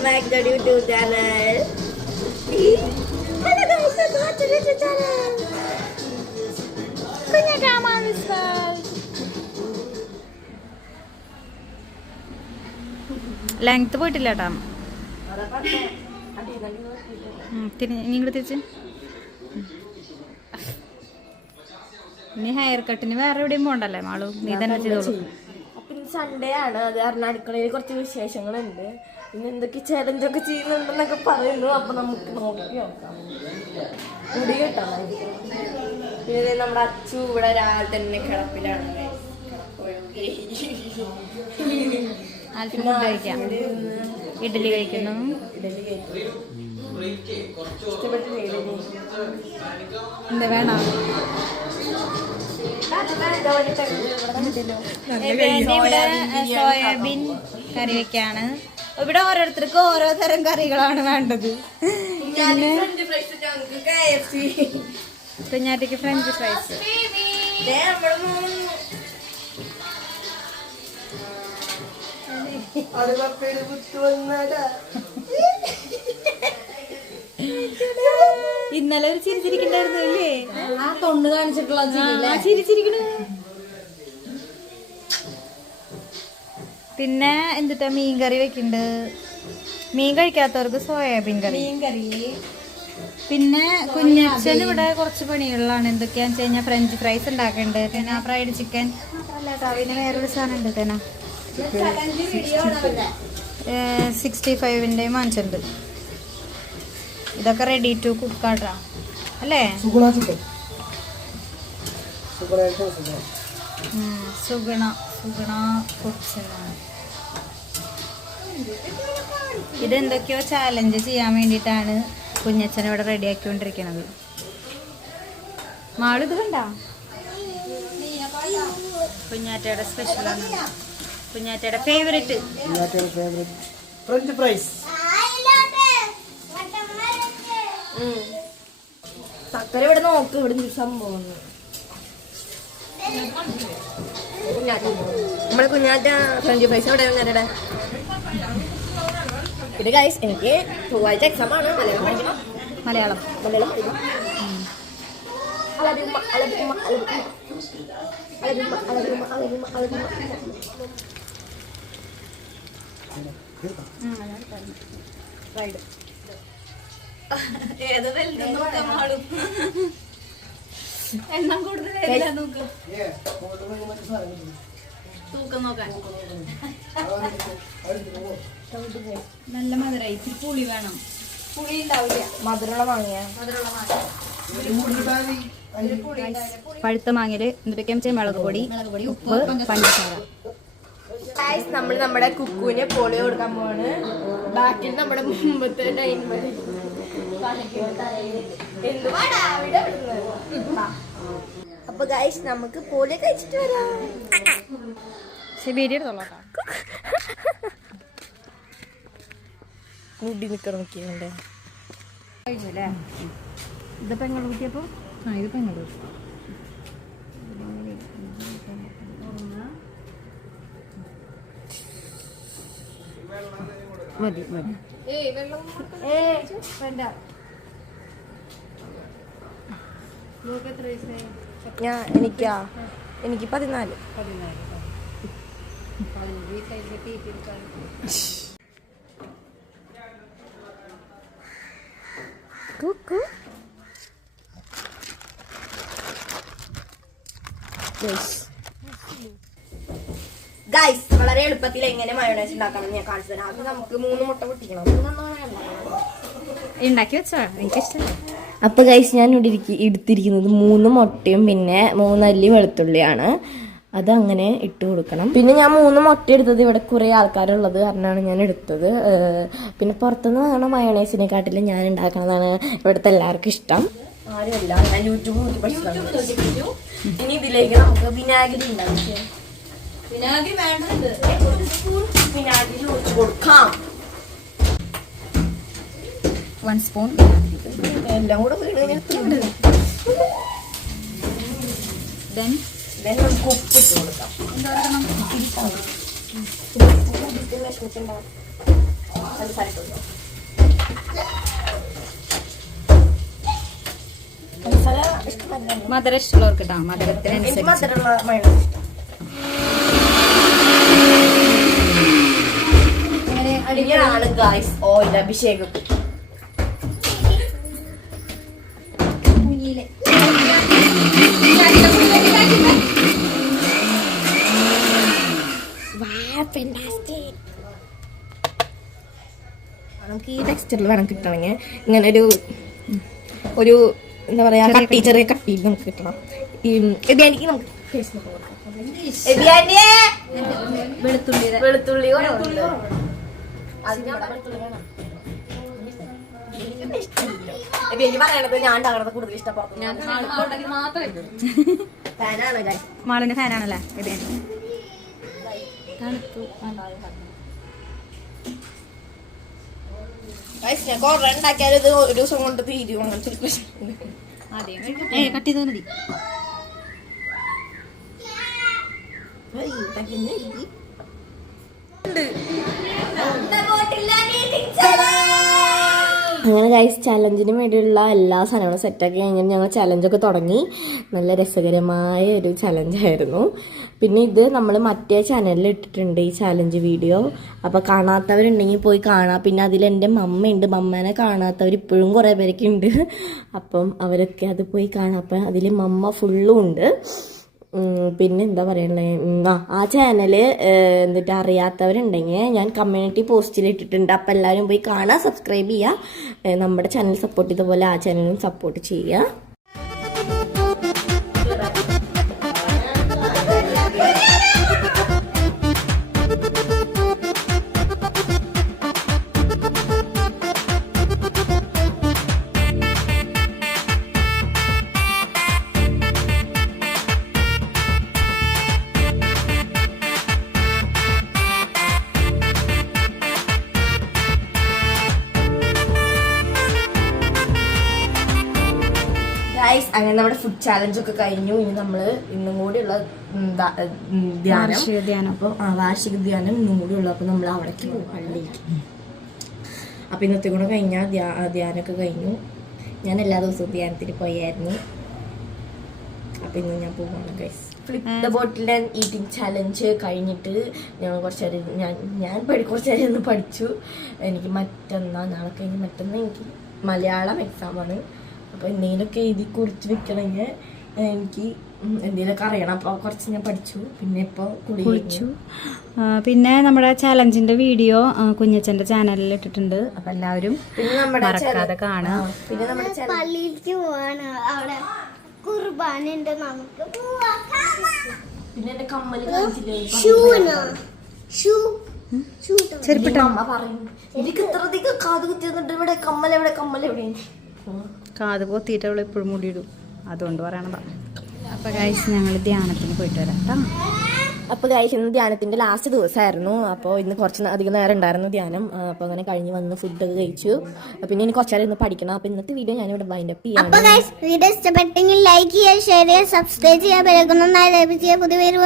welcome back to the YouTube channel. Hello guys, welcome to the YouTube channel. Kunya drama this world. Length പോയിട്ടില്ല ട്ടാ. ഇങ്ങോട്ട് തിരിച്ച്. ഇനി hair കട്ടിന് വേറെ എവിടെയും പോകണ്ടല്ലേ മാളു? നീ തന്നെ ചെയ്തോളൂ. അപ്പൊ ഇന്ന് സൺഡേ ആണ്, അത് കാരണം അടുക്കളയിൽ കുറച്ച് വിശേഷങ്ങളുണ്ട്. ഇന്ന് എന്തൊക്കെ ചലഞ്ചൊക്കെ ചെയ്യുന്നുണ്ടെന്നൊക്കെ പറയുന്നു. അപ്പൊ നമുക്ക് നോക്കി നോക്കാം. മുടി കേട്ടോ. പിന്നെ നമ്മുടെ അച്ചു ഇവിടെ രാവിലെ തന്നെ കിടപ്പിലാണ്. ഇഡലി കഴിക്കുന്നു. എന്താ വേണോ? ഇവിടെ സോയാബീൻ കറി വെക്കാണ്. ഇവിടെ ഓരോരുത്തർക്കും ഓരോ തരം കറികളാണ് വേണ്ടത്. കുഞ്ഞാറ്റയ്ക്ക് ഫ്രഞ്ച് ഫ്രൈസ്. ഇന്നലെ ഒരു ചിരിച്ചിരിക്കണ്ടായിരുന്നു അല്ലേ? ആ തൊണ്ട് കാണിച്ചിട്ടുള്ള ചിരിച്ചിരിക്കണു. പിന്നെ എന്തിട്ടാ മീൻ കറി വെക്കുന്നുണ്ട്. മീൻ കഴിക്കാത്തവർക്ക് സോയാബീൻ കറി. പിന്നെ കുഞ്ഞച്ഛൻ ഇവിടെ കുറച്ച് പണികളിലാണ്. എന്തൊക്കെയാന്ന് വെച്ച് കഴിഞ്ഞാൽ ഫ്രഞ്ച് ഫ്രൈസ് ഉണ്ടാക്കുന്നുണ്ട്. പിന്നെ ഫ്രൈഡ് ചിക്കൻ മാത്രമല്ല, പിന്നെ വേറൊരു സാധനം ഉണ്ട്. തന്നെ 65-ന്റെ വാങ്ങിച്ചിട്ടുണ്ട്. ഇതൊക്കെ റെഡി ടു കുക്കാട്ടാ അല്ലേ? സുഗുണ കുക്സിനാണ്. ഇതെന്തൊക്കെയോ ചാലഞ്ച് ചെയ്യാൻ വേണ്ടിയിട്ടാണ് കുഞ്ഞച്ഛൻ ഇവിടെ റെഡി ആക്കിക്കൊണ്ടിരിക്കണത്. മാളിത് കണ്ട കുഞ്ഞാറ്റയുടെ സ്പെഷ്യലാണ്. കുഞ്ഞാറ്റയുടെ ഫേവറേറ്റ് ഫ്രഞ്ച് ഫ്രൈസ്. ചക്കര ഇവിടെ നോക്ക്. ഇവിടെ സംഭവം നമ്മളെ കുഞ്ഞാറ്റ ഫ്രഞ്ച് ഫ്രൈസ് ഇവിടെ കുഞ്ഞാറ്റയുടെ. ഇത് ഗൈസ്, എനിക്ക് ചൊവ്വാഴ്ച എക്സാം ആണ്. മലയാളം പഠിക്കണം. എണ്ണം കൂടുതൽ തൂക്കം നോക്കാൻ. നല്ല മധുരമായി. ഇത്തിരി പുളി വേണം. പുളി ഉണ്ടാവില്ല. മധുരമുള്ള വാങ്ങിയ പഴുത്ത മാങ്ങയില് എന്തൊക്കെയാ? മുളക് പൊടി, ഉപ്പ്, പഞ്ചസാര. നമ്മൾ നമ്മുടെ കുക്കുവിന് പോളിയോ കൊടുക്കാൻ പോവാണ്. ബാക്കിൽ നമ്മുടെ മുമ്പത്തെ ടൈമിൽ അപ്പൊ ഗൈസ് നമുക്ക് പോളിയോ കഴിച്ചിട്ട് വരാം. കൂടി നിൽക്കാൻ നോക്കിയല്ലേ? ഇത് പെങ്ങൾ കുട്ടിയപ്പോ ഇത് പെങ്ങൾ മതി മതി. എനിക്ക് 14. ഗൈസ്, വളരെ എളുപ്പത്തിൽ എങ്ങനെ മയോണൈസ് ഉണ്ടാക്കണം ഞാൻ കാണിച്ചു തരാം. അത് നമുക്ക് 3 മുട്ട പൊട്ടിക്കണം. ഉണ്ടാക്കി വെച്ചോ, എനിക്കിഷ്ടം. അപ്പൊ ഗൈസ്, ഞാൻ ഇവിടെ എടുത്തിരിക്കുന്നത് 3 മുട്ടയും പിന്നെ 3 അല്ലി വെളുത്തുള്ളിയാണ്. അതങ്ങനെ ഇട്ട് കൊടുക്കണം. പിന്നെ ഞാൻ 3 മുട്ട എടുത്തത് ഇവിടെ കുറെ ആൾക്കാരുള്ളത് കാരണമാണ് ഞാൻ എടുത്തത്. പിന്നെ പുറത്തുനിന്ന് വാങ്ങണ മയോണൈസിനെക്കാട്ടിലും ഞാൻ ഉണ്ടാക്കണതാണ് ഇവിടുത്തെ എല്ലാവർക്കും ഇഷ്ടം. ആരുമല്ല, ഞാൻ യൂട്യൂബ് നോക്കി പഠിച്ചതാണ്. ഇനി ഇതിലേക്ക് നമുക്ക് വിനാഗിരി ഉണ്ടാക്കാം. വിനാഗിരി വേണ്ടത് ഒരു സ്പൂൺ വിനാഗിരി ഒഴിച്ച് കൊടുക്കാം. 1 സ്പൂൺ. എല്ലാം കൂടെ നമുക്ക് ഉപ്പിട്ട് കൊടുക്കാം. പഞ്ചസാര ഇട്ട് കൊടുക്കാം. പഞ്ചസാര ഇഷ്ടമല്ല. മധുരം ഇഷ്ടമുള്ളവർക്ക് ഇട്ടാ, എനിക്ക് മധുരത്തിനനുസരിച്ച്. മധുരമുള്ള മയോണൈസ് ഇഷ്ടം. ഇങ്ങനെയാണ് ഗായ്സ് ഓയിൽ അഭിഷേകം. നമുക്ക് ഈ ടെക്സ്ചറിൽ വേണം കിട്ടണമെങ്കിൽ ഇങ്ങനെ ഒരു എന്താ പറയാ ചെറിയ കട്ടി നമുക്ക് കിട്ടണം. ഈ എബിയാനിക്ക് നമുക്ക് ടേസ്റ്റ് നോക്കാം. വെളുത്തുള്ളി എനിക്ക് പറയണത് ഞാൻ ഉണ്ടാകണത് കൂടുതൽ ഇഷ്ടപ്പെടുന്നു. ഫാനാണ് മാളിന്റെ ഫാനാണല്ലേ ഇത്. ഞാൻ കുറെ ഉണ്ടാക്കിയാൽ ഇത് ഒരു ദിവസം കൊണ്ട് തീരും. അങ്ങനത്തെ പ്രശ്നം കട്ട് ചെയ്താൽ മതി. അങ്ങനെ ഗൈസ് ചലഞ്ചിന് വേണ്ടിയുള്ള എല്ലാ സാധനങ്ങളും സെറ്റാക്കി കഴിഞ്ഞാൽ ഞങ്ങൾ ചലഞ്ചൊക്കെ തുടങ്ങി. നല്ല രസകരമായ ഒരു ചലഞ്ചായിരുന്നു. പിന്നെ ഇത് നമ്മൾ മറ്റേ ചാനലിൽ ഇട്ടിട്ടുണ്ട് ഈ ചാലഞ്ച് വീഡിയോ. അപ്പോൾ കാണാത്തവരുണ്ടെങ്കിൽ പോയി കാണാം. പിന്നെ അതിലെൻ്റെ മമ്മയുണ്ട്. മമ്മേനെ കാണാത്തവർ ഇപ്പോഴും കുറേ പേരൊക്കെ ഉണ്ട്. അപ്പം അവരൊക്കെ അത് പോയി കാണാം. അപ്പം അതിൽ മമ്മ ഫുള്ളും ഉണ്ട്. പിന്നെ എന്താ പറയുന്നത്, ആ ചാനല് എന്നിട്ട് അറിയാത്തവരുണ്ടെങ്കിൽ ഞാൻ കമ്മ്യൂണിറ്റി പോസ്റ്റിൽ ഇട്ടിട്ടുണ്ട്. അപ്പം എല്ലാവരും പോയി കാണാൻ സബ്സ്ക്രൈബ് ചെയ്യുക. നമ്മുടെ ചാനൽ സപ്പോർട്ട് ചെയ്ത പോലെ ആ ചാനലും സപ്പോർട്ട് ചെയ്യുക. അങ്ങനെ നമ്മുടെ ഫുഡ് ചാലഞ്ച് ഒക്കെ കഴിഞ്ഞു. ഇനി നമ്മള് ഇന്നും കൂടിയുള്ള ധ്യാനം. അപ്പം വാർഷിക ധ്യാനം ഇന്നും കൂടി ഉള്ളു. അപ്പൊ നമ്മൾ അവിടേക്ക് പോകും, പള്ളിയിലേക്ക്. അപ്പൊ ഇന്നത്തെ കൂടെ കഴിഞ്ഞാൽ ധ്യാനമൊക്കെ കഴിഞ്ഞു. ഞാൻ എല്ലാ ദിവസവും ധ്യാനത്തിന് പോയായിരുന്നു. അപ്പൊ ഇന്ന് ഞാൻ പോവാണ് guys. Flip the bottle and eating challenge കഴിഞ്ഞിട്ട് ഞങ്ങൾ കുറച്ച് നേരം ഞാൻ കുറച്ച് നേരം ഒന്ന് പഠിച്ചു. എനിക്ക് നാളെ കഴിഞ്ഞ് മറ്റന്നാൾ എനിക്ക് മലയാളം എക്സാമാണ്. അപ്പോൾ എന്തെങ്കിലുമൊക്കെ എഴുതി കുറിച്ച് വെക്കണമെങ്കിൽ എനിക്ക് എന്തെങ്കിലുമൊക്കെ അറിയണം. അപ്പോൾ കുറച്ച് ഞാൻ പഠിച്ചു. പിന്നെ ഇപ്പോൾ കുളിച്ചു. പിന്നെ നമ്മുടെ ചാലഞ്ചിന്റെ വീഡിയോ കുഞ്ഞച്ചന്റെ ചാനലിൽ ഇട്ടിട്ടുണ്ട്. അപ്പോൾ എല്ലാവരും മറക്കാതെ കാണുക. പിന്നെ നമ്മുടെ പള്ളിയിലേക്ക് പോവാണ്, അവിടെ കുർബാനുണ്ട്, നമുക്ക് പിന്നെ എൻ്റെ കമ്മൽ ചെരുപ്പിട്ട അമ്മ പറയും എനിക്ക് ഇത്ര അധികം കാത് കുത്തിയെന്നിട്ട് ഇവിടെ കമ്മൽ എവിടെ കാത് പൊത്തിയിട്ട് അവൾ എപ്പോഴും മുടിയിടും. അതുകൊണ്ട് പറയണതാ. അപ്പോൾ ഗൈസ് ഞങ്ങൾ ധ്യാനത്തിന് പോയിട്ട് വരാം കേട്ടോ. അപ്പോൾ ഗൈസ് ഇന്ന് ധ്യാനത്തിൻ്റെ ലാസ്റ്റ് ദിവസമായിരുന്നു. അപ്പോൾ ഇന്ന് കുറച്ച് അധികം നേരം ഉണ്ടായിരുന്നു ധ്യാനം. അപ്പോൾ അങ്ങനെ കഴിഞ്ഞ് വന്ന് ഫുഡൊക്കെ കഴിച്ചു. പിന്നെ ഇനി കുറച്ച് നേരം ഇന്ന് പഠിക്കണം. അപ്പോൾ ഇന്നത്തെ വീഡിയോ ഞാനിവിടെ വൈൻഡ് അപ്പ് ചെയ്യാം. അപ്പോൾ ഗൈസ് വീഡിയോ ഇഷ്ടപ്പെട്ടെങ്കിൽ ലൈക്ക് ചെയ്യുക, ഷെയർ ചെയ്യുക, സബ്സ്ക്രൈബ് ചെയ്യുക, ബെൽ ഐക്കൺ ലഭിക്കുക. പുതിയ വീഡിയോ